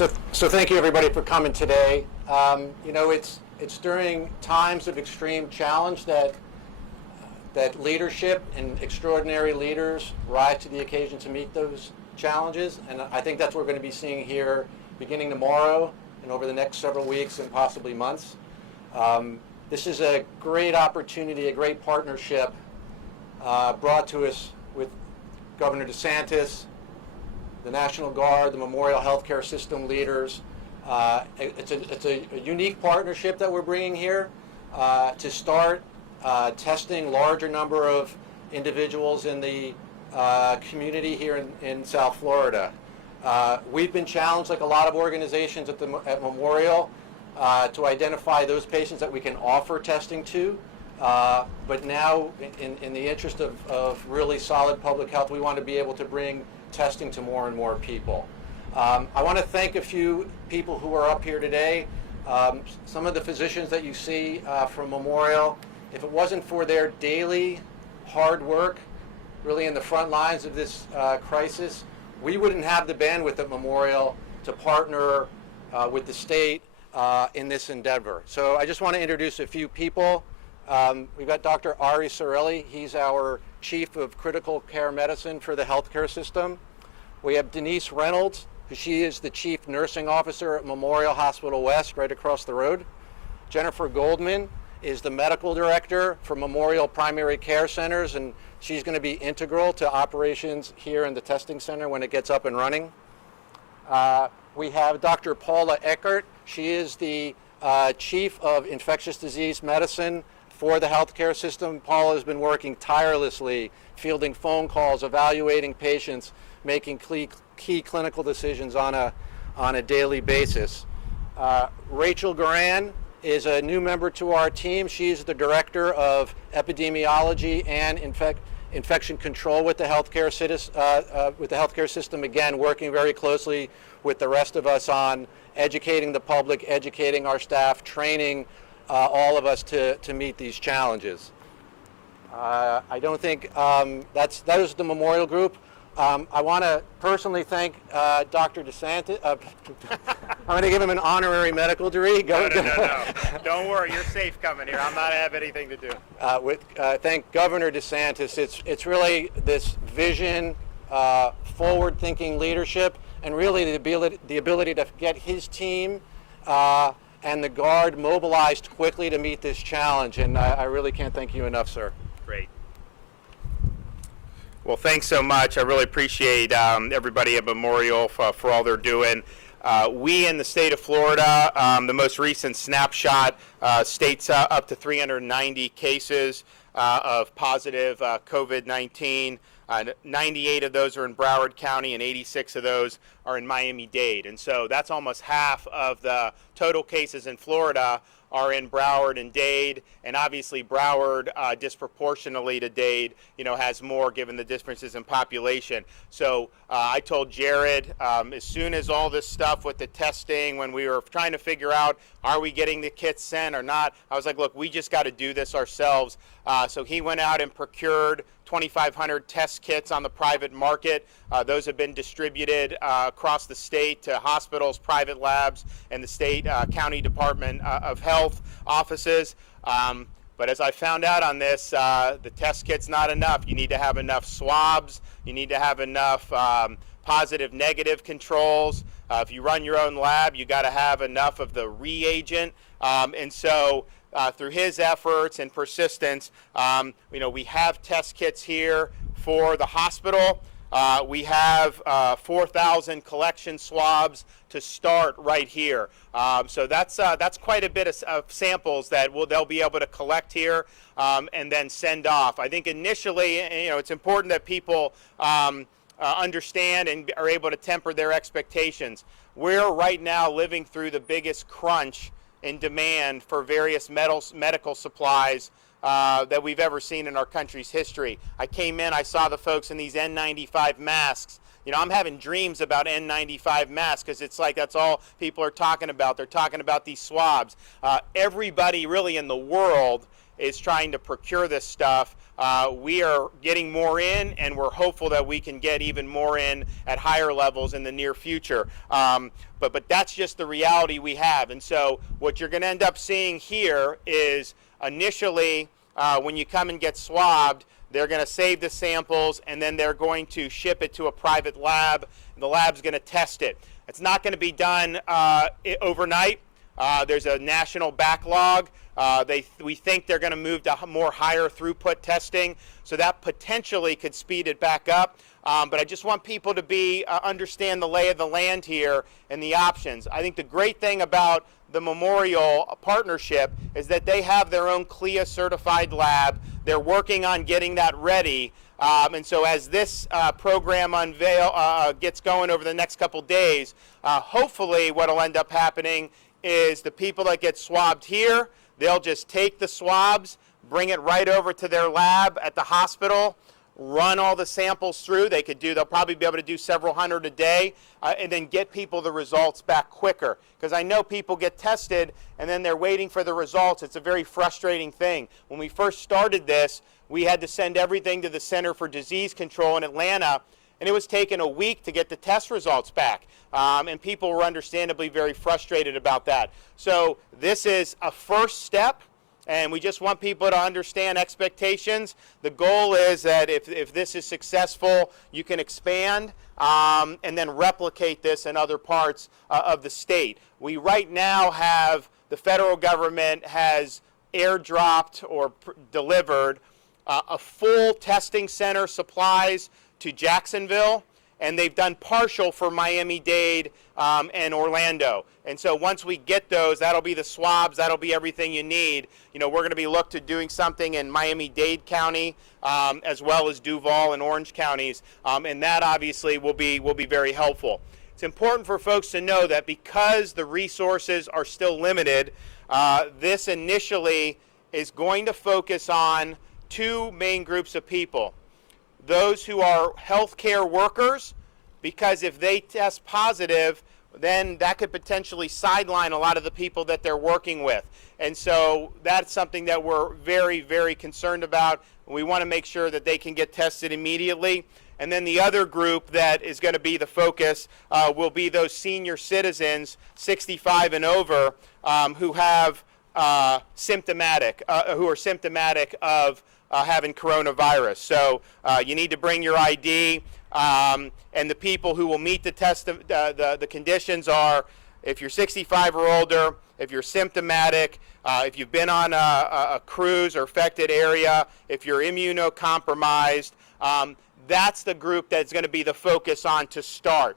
So thank you everybody for coming today. It's during times of extreme challenge that leadership and extraordinary leaders rise to the occasion to meet those challenges, and I think that's what we're going to be seeing here beginning tomorrow and over the next several weeks and possibly months. This is a great opportunity, a great partnership brought to us with Governor DeSantis, the National Guard, the Memorial Healthcare System leaders. It's a unique partnership that we're bringing here to start testing larger number of individuals in the community here in South Florida. We've been challenged, like a lot of organizations at Memorial, to identify those patients that we can offer testing to. But now, in the interest of really solid public health, we want to be able to bring testing to more and more people. I want to thank a few people who are up here today. Some of the physicians that you see from Memorial, if it wasn't for their daily hard work, really in the front lines of this crisis, we wouldn't have the bandwidth at Memorial to partner with the state in this endeavor. So I just want to introduce a few people. We've got Dr. Ari Sorelli. He's our Chief of Critical Care Medicine for the healthcare system. We have Denise Reynolds, who she is the Chief Nursing Officer at Memorial Hospital West, right across the road. Jennifer Goldman is the Medical Director for Memorial Primary Care Centers, and she's going to be integral to operations here in the testing center when it gets up and running. We have Dr. Paula Eckert. She is the Chief of Infectious Disease Medicine for the healthcare system. Paula has been working tirelessly, fielding phone calls, evaluating patients, making key clinical decisions on a daily basis. Rachel Garan is a new member to our team. She's the Director of Epidemiology and Infection Control with the healthcare system. Again, working very closely with the rest of us on educating the public, educating our staff, training all of us to meet these challenges. I don't think that is the Memorial Group. I want to personally thank Dr. DeSantis. I'm going to give him an honorary medical degree. No. Don't worry, you're safe coming here. I'm not have anything to do. Thank Governor DeSantis. It's really this vision, forward-thinking leadership, and really the ability to get his team and the Guard mobilized quickly to meet this challenge. And I really can't thank you enough, sir. Great. Well, thanks so much. I really appreciate everybody at Memorial for all they're doing. We in the state of Florida, the most recent snapshot states up to 390 cases of positive COVID-19. 98 of those are in Broward County and 86 of those are in Miami-Dade. And so that's almost half of the total cases in Florida are in Broward and Dade, and obviously Broward disproportionately to Dade, has more given the differences in population. So I told Jared, as soon as all this stuff with the testing, when we were trying to figure out, are we getting the kits sent or not, I was like, look, we just got to do this ourselves. So he went out and procured 2,500 test kits on the private market. Those have been distributed across the state to hospitals, private labs, and the state county department of health offices. But as I found out on this, the test kit's not enough. You need to have enough swabs. You need to have enough positive, negative controls. If you run your own lab, you got to have enough of the reagent. And so through his efforts and persistence, we have test kits here for the hospital. We have 4,000 collection swabs to start right here. So that's quite a bit of samples that they'll be able to collect here and then send off. I think initially, it's important that people understand and are able to temper their expectations. We're right now living through the biggest crunch in demand for various medical supplies that we've ever seen in our country's history. I came in, I saw the folks in these N95 masks. I'm having dreams about N95 masks because it's like that's all people are talking about. They're talking about these swabs. Everybody really in the world is trying to procure this stuff. We are getting more in, and we're hopeful that we can get even more in at higher levels in the near future. But that's just the reality we have. And so what you're going to end up seeing here is initially when you come and get swabbed, they're going to save the samples, and then they're going to ship it to a private lab. And the lab's going to test it. It's not going to be done overnight. There's a national backlog. We think they're going to move to more higher throughput testing, so that potentially could speed it back up. But I just want people to understand the lay of the land here and the options. I think the great thing about the Memorial partnership is that they have their own CLIA certified lab. They're working on getting that ready. And so as this program gets going over the next couple days, hopefully what will end up happening is the people that get swabbed here, they'll just take the swabs, bring it right over to their lab at the hospital, run all the samples through. They'll probably be able to do several hundred a day, and then get people the results back quicker. Because I know people get tested and then they're waiting for the results. It's a very frustrating thing. When we first started this, we had to send everything to the Center for Disease Control in Atlanta, and it was taking a week to get the test results back. And people were understandably very frustrated about that. So this is a first step, and we just want people to understand expectations. The goal is that if this is successful, you can expand and then replicate this in other parts of the state. We right now have, the federal government has airdropped or delivered a full testing center supplies to Jacksonville, and they've done partial for Miami-Dade and Orlando. And so once we get those, that'll be the swabs, that'll be everything you need. You know, we're going to be looked to doing something in Miami-Dade County as well as Duval and Orange counties, and that obviously will be very helpful. It's important for folks to know that because the resources are still limited, this initially is going to focus on two main groups of people. Those who are healthcare workers, because if they test positive, then that could potentially sideline a lot of the people that they're working with. And so that's something that we're very, very concerned about. We want to make sure that they can get tested immediately. And then the other group that is going to be the focus will be those senior citizens, 65 and over, who are symptomatic of having coronavirus. So you need to bring your ID, and the people who will meet the test, the conditions are if you're 65 or older, if you're symptomatic, if you've been on a cruise or affected area, if you're immunocompromised. That's the group that's going to be the focus on to start.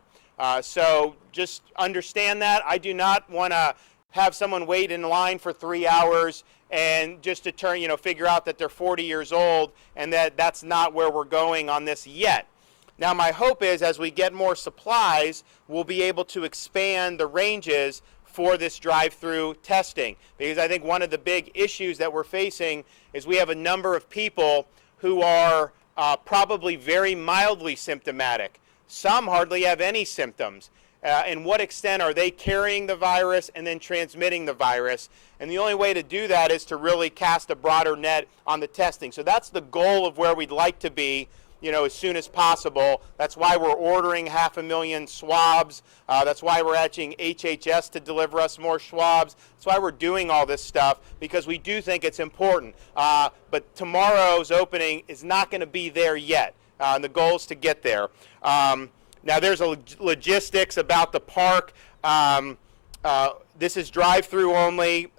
So just understand that. I do not want to have someone wait in line for 3 hours and just to figure out that they're 40 years old, and that's not where we're going on this yet. Now, my hope is as we get more supplies, we'll be able to expand the ranges for this drive-through testing, because I think one of the big issues that we're facing is we have a number of people who are probably very mildly symptomatic. Some hardly have any symptoms. In what extent are they carrying the virus and then transmitting the virus? And the only way to do that is to really cast a broader net on the testing. So that's the goal of where we'd like to be, as soon as possible. That's why we're ordering 500,000 swabs. That's why we're asking HHS to deliver us more swabs. That's why we're doing all this stuff, because we do think it's important. But tomorrow's opening is not going to be there yet. And the goal is to get there. Now, there's logistics about the park. This is drive-through only.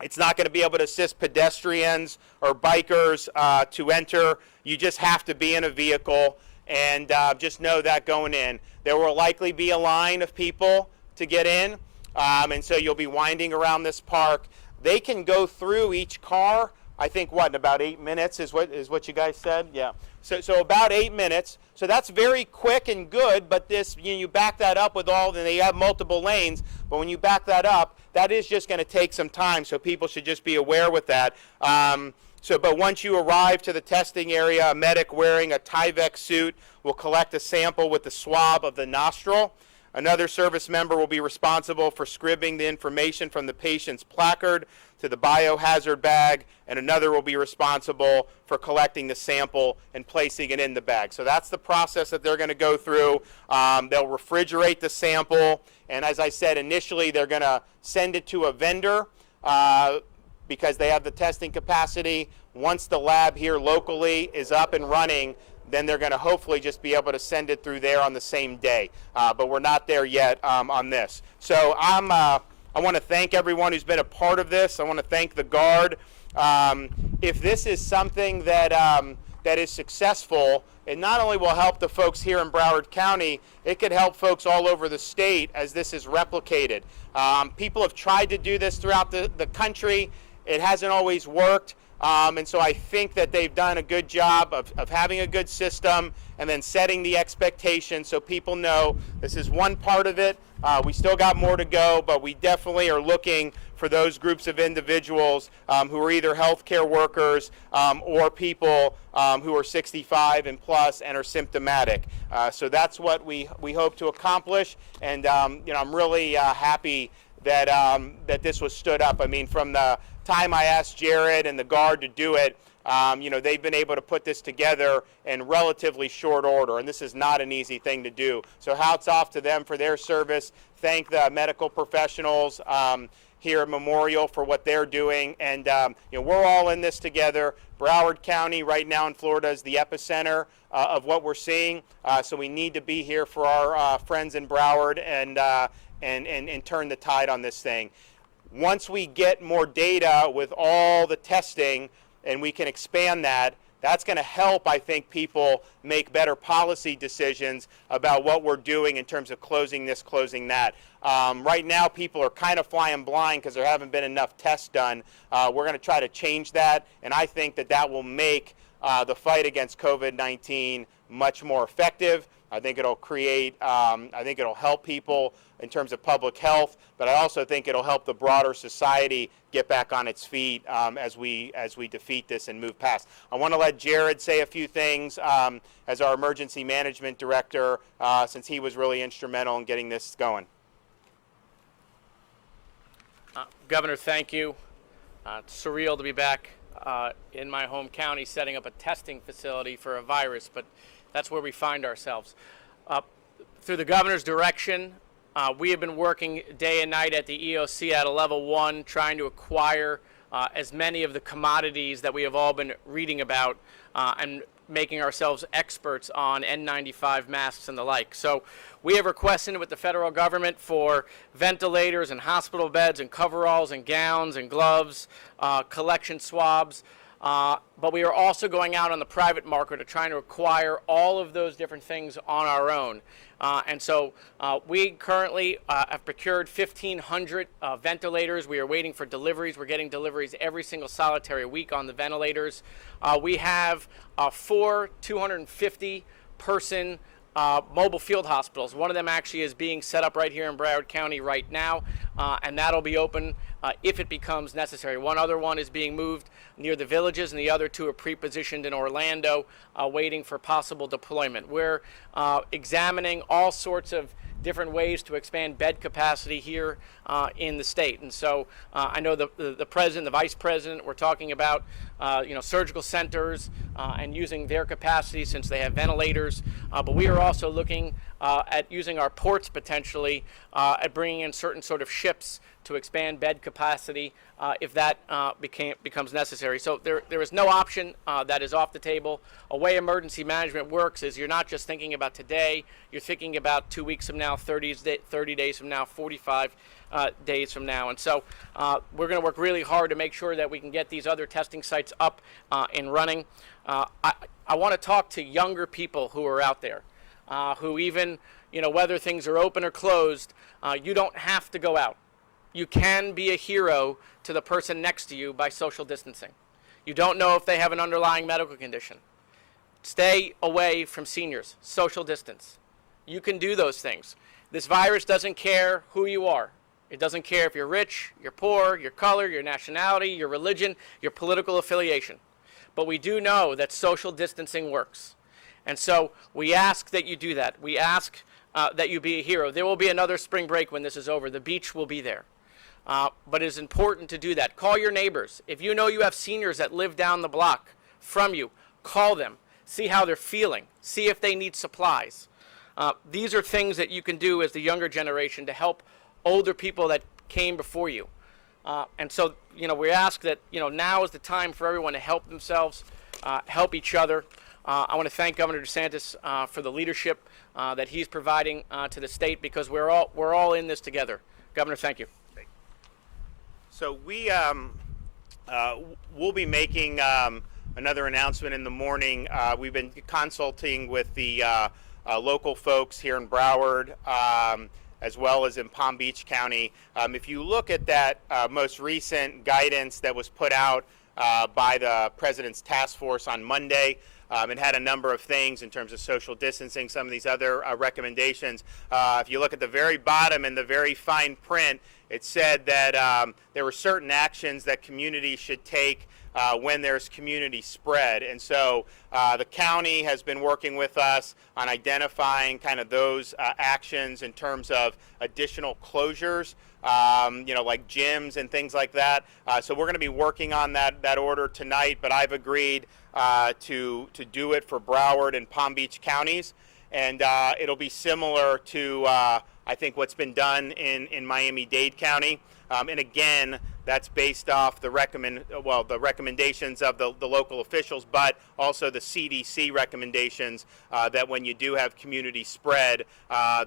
It's not going to be able to assist pedestrians or bikers to enter. You just have to be in a vehicle, and just know that going in. There will likely be a line of people to get in, and so you'll be winding around this park. They can go through each car, I think, in about 8 minutes is what you guys said? Yeah. So about 8 minutes. So that's very quick and good, but this, you back that up with and they have multiple lanes, but when you back that up, that is just going to take some time, so people should just be aware with that. But once you arrive to the testing area, a medic wearing a Tyvek suit will collect a sample with the swab of the nostril. Another service member will be responsible for scribbling the information from the patient's placard to the biohazard bag, and another will be responsible for collecting the sample and placing it in the bag. So that's the process that they're going to go through. They'll refrigerate the sample, and as I said, initially they're going to send it to a vendor because they have the testing capacity. Once the lab here locally is up and running, then they're going to hopefully just be able to send it through there on the same day. But we're not there yet on this. So I want to thank everyone who's been a part of this. I want to thank the Guard. If this is something that that is successful, it not only will help the folks here in Broward County, it could help folks all over the state as this is replicated. People have tried to do this throughout the country. It hasn't always worked. And so I think that they've done a good job of having a good system and then setting the expectation so people know this is one part of it. We still got more to go, but we definitely are looking for those groups of individuals who are either healthcare workers or people who are 65 and plus and are symptomatic. So that's what we hope to accomplish. And I'm really happy that that this was stood up. I mean, from the time I asked Jared and the Guard to do it, they've been able to put this together in relatively short order, and this is not an easy thing to do. So hats off to them for their service. Thank the medical professionals here at Memorial for what they're doing, and we're all in this together. Broward County right now in Florida is the epicenter of what we're seeing, so we need to be here for our friends in Broward and turn the tide on this thing. Once we get more data with all the testing and we can expand that, that's going to help, I think, people make better policy decisions about what we're doing in terms of closing this, closing that. Right now, people are kind of flying blind because there haven't been enough tests done. We're going to try to change that, and I think that that will make the fight against COVID-19 much more effective. I think it'll help people in terms of public health, but I also think it'll help the broader society get back on its feet as we defeat this and move past. I want to let Jared say a few things as our emergency management director, since he was really instrumental in getting this going. Governor, thank you. It's surreal to be back in my home county setting up a testing facility for a virus, but that's where we find ourselves. Through the governor's direction, we have been working day and night at the EOC at a level 1, trying to acquire as many of the commodities that we have all been reading about and making ourselves experts on N95 masks and the like. So we have requested with the federal government for ventilators and hospital beds and coveralls and gowns and gloves, collection swabs. But we are also going out on the private market to trying to acquire all of those different things on our own. And so we currently have procured 1,500 ventilators. We are waiting for deliveries. We're getting deliveries every single solitary week on the ventilators. We have 4 250-person mobile field hospitals. One of them actually is being set up right here in Broward County right now, and that'll be open if it becomes necessary. One other one is being moved near the villages, and the other 2 are pre-positioned in Orlando, waiting for possible deployment. We're examining all sorts of different ways to expand bed capacity here in the state. And so I know the president, the vice president, we're talking about surgical centers and using their capacity since they have ventilators. But we are also looking at using our ports potentially at bringing in certain sort of ships to expand bed capacity if that becomes necessary. So there is no option that is off the table. A way emergency management works is you're not just thinking about today, you're thinking about 2 weeks from now, 30 days from now, 45 days from now. And so we're going to work really hard to make sure that we can get these other testing sites up and running. I want to talk to younger people who are out there, who even, whether things are open or closed, you don't have to go out. You can be a hero to the person next to you by social distancing. You don't know if they have an underlying medical condition. Stay away from seniors. Social distance. You can do those things. This virus doesn't care who you are. It doesn't care if you're rich, you're poor, your color, your nationality, your religion, your political affiliation. But we do know that social distancing works. And so we ask that you do that. We ask that you be a hero. There will be another spring break when this is over. The beach will be there. But it's important to do that. Call your neighbors. If you know you have seniors that live down the block from you, call them. See how they're feeling. See if they need supplies. These are things that you can do as the younger generation to help older people that came before you. And so, we ask that, now is the time for everyone to help themselves, help each other. I want to thank Governor DeSantis for the leadership that he's providing to the state, because we're all in this together. Governor, thank you. So we'll be making another announcement in the morning. We've been consulting with the local folks here in Broward, as well as in Palm Beach County. If you look at that most recent guidance that was put out by the President's task force on Monday, it had a number of things in terms of social distancing, some of these other recommendations. If you look at the very bottom in the very fine print, it said that there were certain actions that communities should take when there's community spread. And so the county has been working with us on identifying kind of those actions in terms of additional closures, like gyms and things like that. So we're going to be working on that order tonight, but I've agreed to do it for Broward and Palm Beach counties. And it'll be similar to, I think, what's been done in Miami-Dade County. And again, that's based off the recommendations of the local officials, but also the CDC recommendations that when you do have community spread,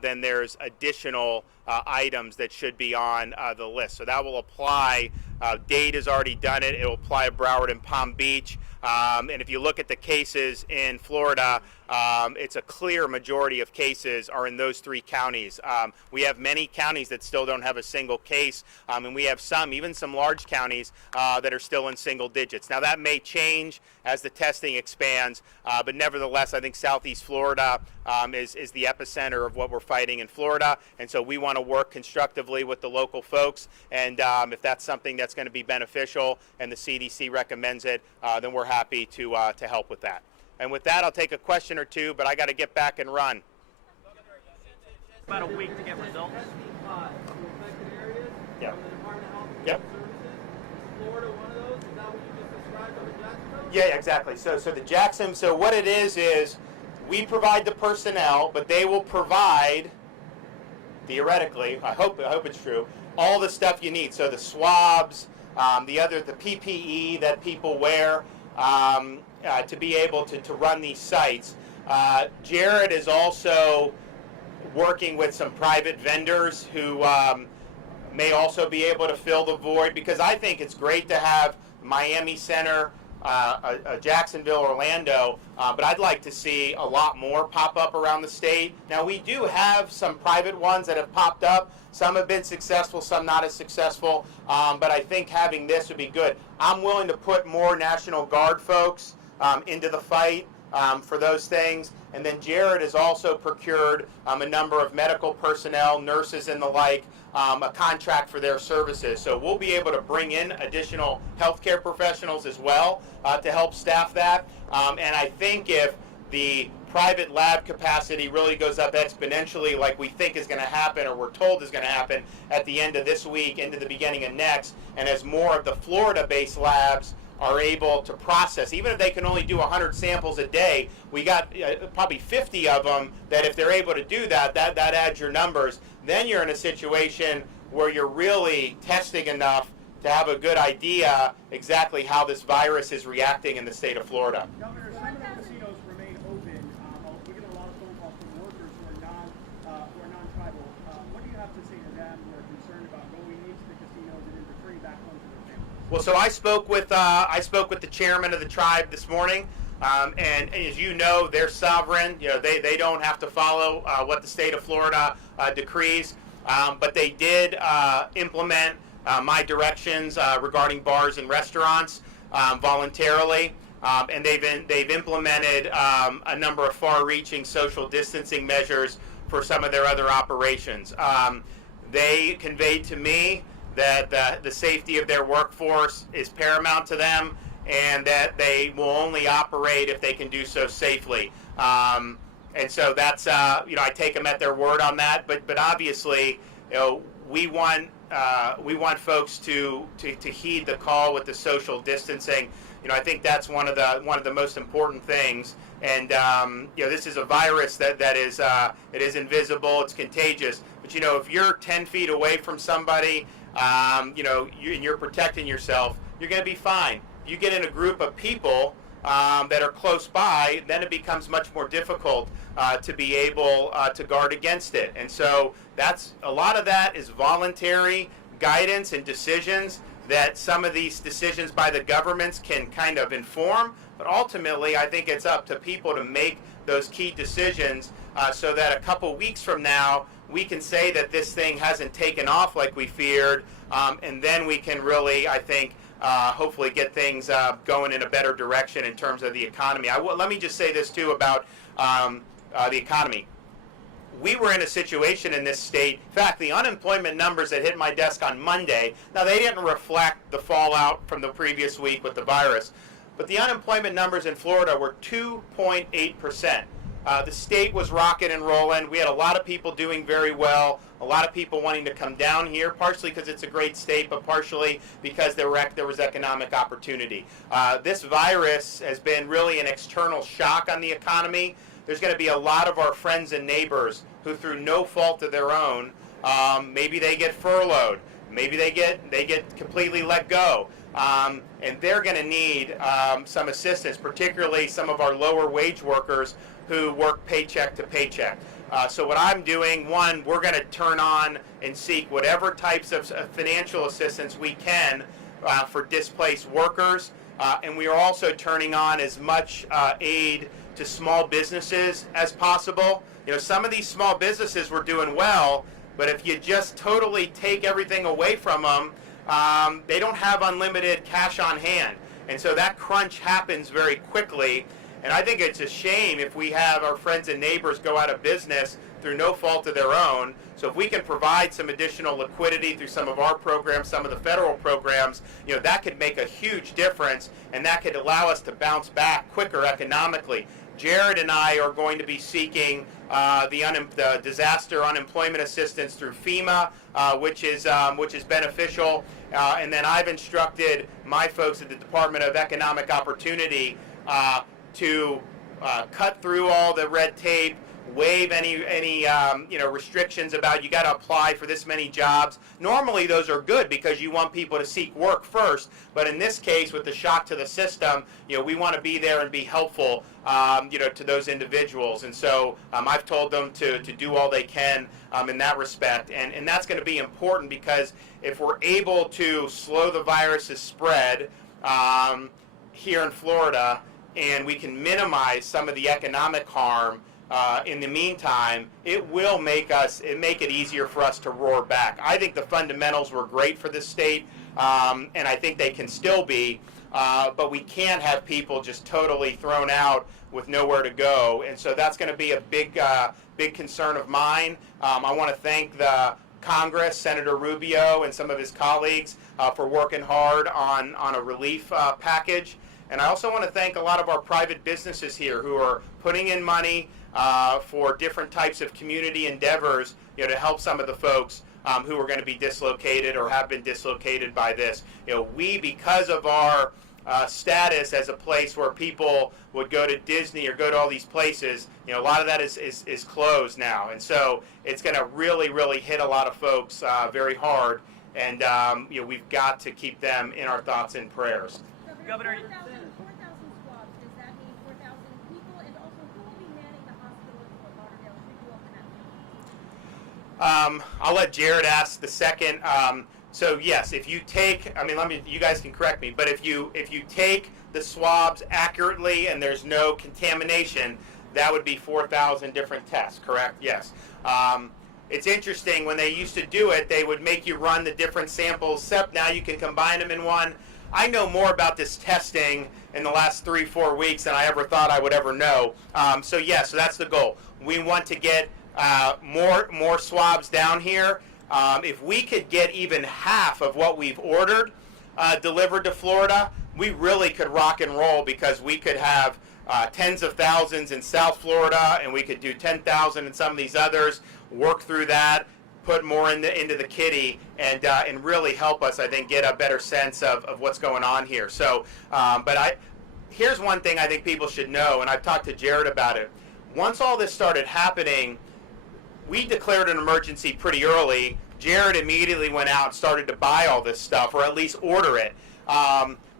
then there's additional items that should be on the list. So that will apply. Dade has already done it. It will apply to Broward and Palm Beach. And if you look at the cases in Florida, it's a clear majority of cases are in those three counties. We have many counties that still don't have a single case, and we have even some large counties that are still in single digits. Now that may change as the testing expands, but nevertheless, I think Southeast Florida is the epicenter of what we're fighting in Florida, and so we want to work constructively with the local folks, and if that's something that's going to be beneficial and the CDC recommends it, then we're happy to help with that. And with that, I'll take a question or two, but I got to get back and run. About a week to get results. Yeah. Yep. Florida, one of those? Is that what you just described over Jacksonville? Yeah, exactly. So what it is we provide the personnel, but they will provide, theoretically, I hope it's true, all the stuff you need. So the swabs, the PPE that people wear, to be able to run these sites. Jared is also working with some private vendors who may also be able to fill the void, because I think it's great to have Miami Center, Jacksonville, Orlando, but I'd like to see a lot more pop up around the state. Now we do have some private ones that have popped up. Some have been successful, some not as successful, but I think having this would be good. I'm willing to put more National Guard folks into the fight for those things. And then Jared has also procured a number of medical personnel, nurses and the like, a contract for their services. So we'll be able to bring in additional healthcare professionals as well to help staff that. And I think if the private lab capacity really goes up exponentially like we think is going to happen, or we're told is going to happen at the end of this week into the beginning of next, and as more of the Florida-based labs are able to process, even if they can only do 100 samples a day, we got probably 50 of them that if they're able to do that adds your numbers. Then you're in a situation where you're really testing enough to have a good idea exactly how this virus is reacting in the state of Florida. Governor, some of the casinos remain open. We get a lot of phone calls from workers who are non-tribal. What do you have to say to them who are concerned about going into the casinos and in returning back home to their families? Well, so I spoke with the chairman of the tribe this morning, and as you know, they're sovereign. They don't have to follow what the state of Florida decrees, but they did implement my directions regarding bars and restaurants voluntarily, and they've implemented a number of far-reaching social distancing measures for some of their other operations. They conveyed to me that the safety of their workforce is paramount to them, and that they will only operate if they can do so safely. And so that's, I take them at their word on that. But obviously, we want folks to heed the call with the social distancing. I think that's one of the most important things. And this is a virus that is it is invisible, it's contagious. But if you're 10 feet away from somebody, and you're protecting yourself, you're going to be fine. If you get in a group of people that are close by, then it becomes much more difficult to be able to guard against it. And so a lot of that is voluntary guidance and decisions that some of these decisions by the governments can kind of inform. But ultimately, I think it's up to people to make those key decisions so that a couple weeks from now, we can say that this thing hasn't taken off like we feared, and then we can really, I think, hopefully get things going in a better direction in terms of the economy. Let me just say this, too, about the economy. We were in a situation in this state. In fact, the unemployment numbers that hit my desk on Monday, now they didn't reflect the fallout from the previous week with the virus, but the unemployment numbers in Florida were 2.8%. The state was rocking and rolling. We had a lot of people doing very well, a lot of people wanting to come down here, partially because it's a great state, but partially because there was economic opportunity. This virus has been really an external shock on the economy. There's going to be a lot of our friends and neighbors who, through no fault of their own, maybe they get furloughed, maybe they get completely let go, and they're going to need some assistance, particularly some of our lower wage workers who work paycheck to paycheck. So what I'm doing, one, we're going to turn on and seek whatever types of financial assistance we can for displaced workers, and we are also turning on as much aid to small businesses as possible. Some of these small businesses were doing well, but if you just totally take everything away from them, they don't have unlimited cash on hand. And so that crunch happens very quickly. And I think it's a shame if we have our friends and neighbors go out of business through no fault of their own. So if we can provide some additional liquidity through some of our programs, some of the federal programs, that could make a huge difference, and that could allow us to bounce back quicker economically. Jared and I are going to be seeking the disaster unemployment assistance through FEMA, which is beneficial. And then I've instructed my folks at the Department of Economic Opportunity to cut through all the red tape, waive any restrictions about you got to apply for this many jobs. Normally those are good because you want people to seek work first, but in this case with the shock to the system, we want to be there and be helpful to those individuals. And so I've told them to do all they can in that respect, and that's going to be important because if we're able to slow the virus's spread here in Florida, and we can minimize some of the economic harm in the meantime, it will make it easier for us to roar back. I think the fundamentals were great for this state, and I think they can still be, but we can't have people just totally thrown out with nowhere to go, and so that's going to be a big concern of mine. I want to thank the Congress, Senator Rubio and some of his colleagues for working hard on a relief package. And I also want to thank a lot of our private businesses here who are putting in money for different types of community endeavors, to help some of the folks who are going to be dislocated or have been dislocated by this. We, because of our status as a place where people would go to Disney or go to all these places, a lot of that is closed now. And so it's going to really, really hit a lot of folks very hard. And, we've got to keep them in our thoughts and prayers. Governor, 4,000 swabs, does that mean 4,000 people? And also, who will be manning the hospital in Fort Lauderdale should you open up? I'll let Jared ask the second. So yes, if you take, you guys can correct me, but if you take the swabs accurately and there's no contamination, that would be 4,000 different tests, correct? Yes. It's interesting, when they used to do it, they would make you run the different samples, except now you can combine them in one. I know more about this testing in the last 3-4 weeks than I ever thought I would ever know. So that's the goal. We want to get more swabs down here. If we could get even half of what we've ordered delivered to Florida, we really could rock and roll, because we could have tens of thousands in South Florida, and we could do 10,000 in some of these others, work through that, put more into the kitty, and really help us, I think, get a better sense of what's going on here. So, here's one thing I think people should know, and I've talked to Jared about it. Once all this started happening, we declared an emergency pretty early. Jared immediately went out and started to buy all this stuff, or at least order it.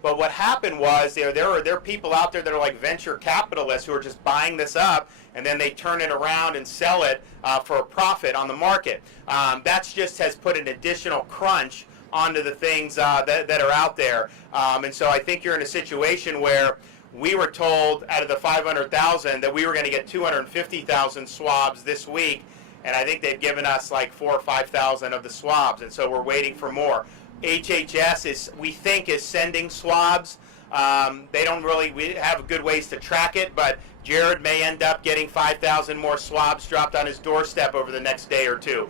But what happened was there are people out there that are like venture capitalists who are just buying this up, and then they turn it around and sell it for a profit on the market. That's just has put an additional crunch onto the things that are out there. And so I think you're in a situation where we were told out of the 500,000 that we were going to get 250,000 swabs this week, and I think they've given us like 4,000 or 5,000 of the swabs, and so we're waiting for more. HHS we think is sending swabs. They don't really, we have good ways to track it, but Jared may end up getting 5,000 more swabs dropped on his doorstep over the next day or two.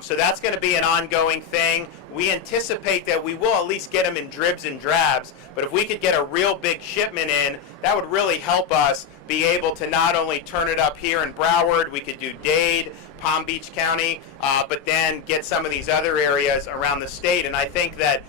So that's going to be an ongoing thing. We anticipate that we will at least get them in dribs and drabs, but if we could get a real big shipment in, that would really help us be able to not only turn it up here in Broward, we could do Dade, Palm Beach County, but then get some of these other areas around the state. And I think that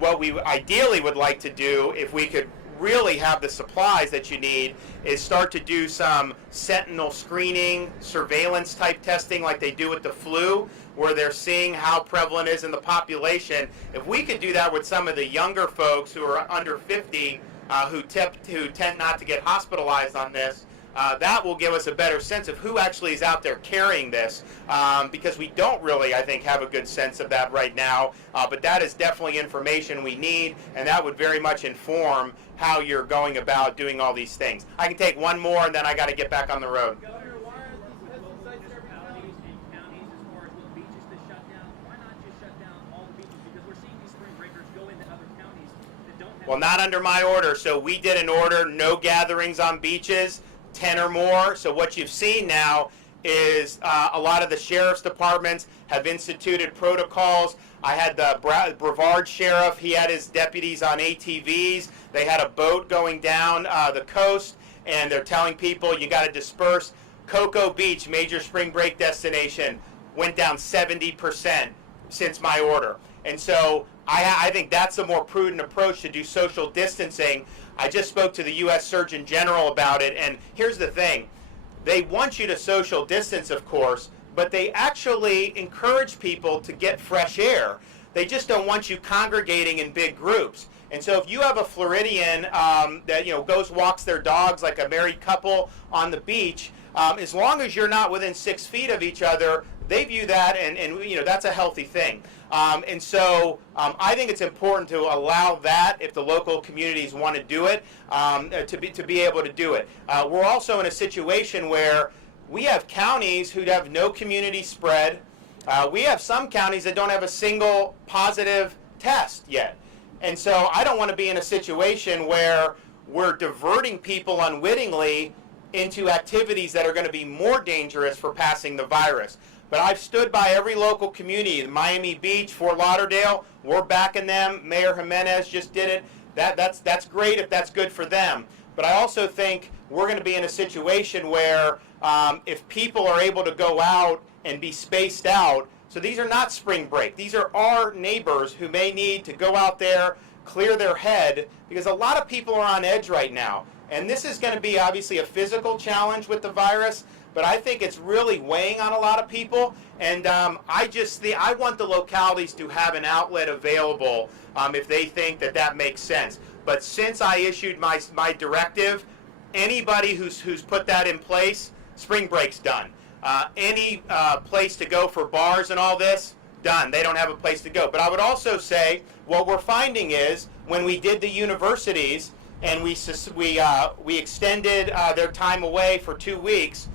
what we ideally would like to do, if we could really have the supplies that you need, is start to do some sentinel screening, surveillance type testing like they do with the flu, where they're seeing how prevalent it is in the population. If we could do that with some of the younger folks who are under 50, who tend not to get hospitalized on this, that will give us a better sense of who actually is out there carrying this, because we don't really, I think, have a good sense of that right now, but that is definitely information we need, and that would very much inform how you're going about doing all these things. I can take one more, and then I got to get back on the road. Governor, why are these testing sites in every county and counties as far as little beaches to shut down? Why not just shut down all the beaches? Because we're seeing these spring breakers go into other counties that don't have... Well, not under my order. So we did an order, no gatherings on beaches, 10 or more. So what you've seen now is a lot of the sheriff's departments have instituted protocols. I had the Broward sheriff, he had his deputies on ATVs. They had a boat going down the coast, and they're telling people you got to disperse. Cocoa Beach, major spring break destination, went down 70% since my order. And so I think that's a more prudent approach to do social distancing. I just spoke to the U.S. Surgeon General about it, and here's the thing. They want you to social distance, of course, but they actually encourage people to get fresh air. They just don't want you congregating in big groups. And so if you have a Floridian that goes walks their dogs like a married couple on the beach, as long as you're not within 6 feet of each other, they view that, and that's a healthy thing. And so I think it's important to allow that, if the local communities want to do it, to be able to do it. We're also in a situation where we have counties who have no community spread. We have some counties that don't have a single positive test yet. And so I don't want to be in a situation where we're diverting people unwittingly into activities that are going to be more dangerous for passing the virus. But I've stood by every local community, Miami Beach, Fort Lauderdale, we're backing them. Mayor Jimenez just did it. That's great if that's good for them. But I also think we're going to be in a situation where if people are able to go out and be spaced out, so these are not spring break. These are our neighbors who may need to go out there, clear their head, because a lot of people are on edge right now. And this is going to be obviously a physical challenge with the virus, but I think it's really weighing on a lot of people. And I want the localities to have an outlet available if they think that makes sense. But since I issued my directive, anybody who's put that in place, spring break's done. Any place to go for bars and all this, done. They don't have a place to go. But I would also say what we're finding is when we did the universities and we extended their time away for 2 weeks,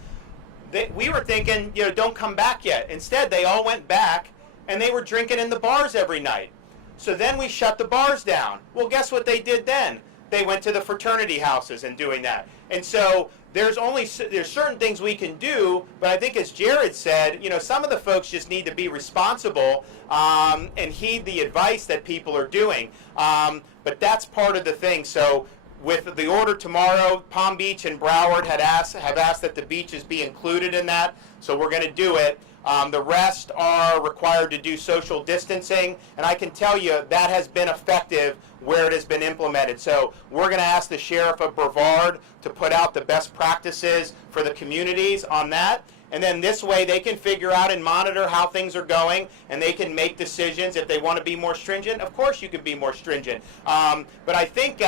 we were thinking, don't come back yet. Instead, they all went back and they were drinking in the bars every night. So then we shut the bars down. Well, guess what they did then? They went to the fraternity houses and doing that. And so there's certain things we can do, but I think as Jared said, some of the folks just need to be responsible and heed the advice that people are doing. But that's part of the thing. So with the order tomorrow, Palm Beach and Broward have asked that the beaches be included in that, so we're going to do it. The rest are required to do social distancing, and I can tell you that has been effective where it has been implemented. So we're going to ask the Sheriff of Brevard to put out the best practices for the communities on that. And then this way they can figure out and monitor how things are going, and they can make decisions if they want to be more stringent. Of course you can be more stringent. But I think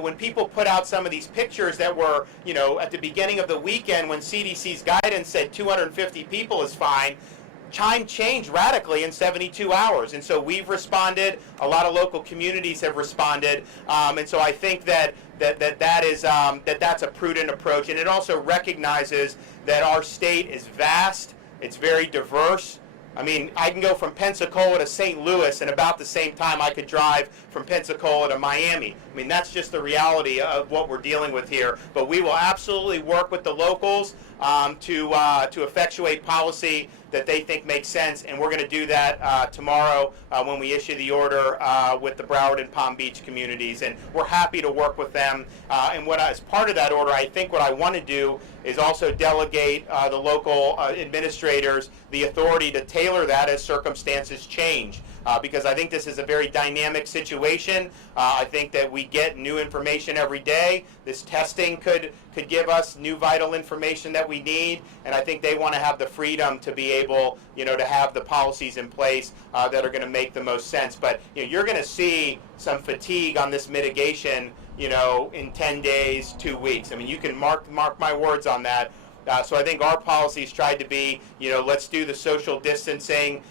when people put out some of these pictures that were at the beginning of the weekend when CDC's guidance said 250 people is fine, time changed radically in 72 hours, and so we've responded. A lot of local communities have responded, and so I think that's a prudent approach, and it also recognizes that our state is vast, it's very diverse. I mean, I can go from Pensacola to St. Louis in about the same time I could drive from Pensacola to Miami. I mean, that's just the reality of what we're dealing with here. But we will absolutely work with the locals to effectuate policy that they think makes sense, and we're going to do that tomorrow when we issue the order with the Broward and Palm Beach communities, and we're happy to work with them. And as part of that order, I think what I want to do is also delegate the local administrators the authority to tailor that as circumstances change, because I think this is a very dynamic situation. I think that we get new information every day. This testing could give us new vital information that we need, and I think they want to have the freedom to be able, to have the policies in place that are going to make the most sense. But you're going to see some fatigue on this mitigation, in 10 days, 2 weeks. I mean, you can mark my words on that. So I think our policies tried to be, let's do the social distancing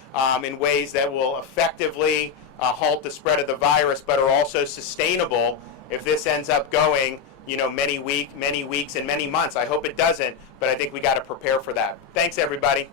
in ways that will effectively halt the spread of the virus, but are also sustainable if this ends up going, many weeks and many months. I hope it doesn't, but I think we got to prepare for that. Thanks, everybody.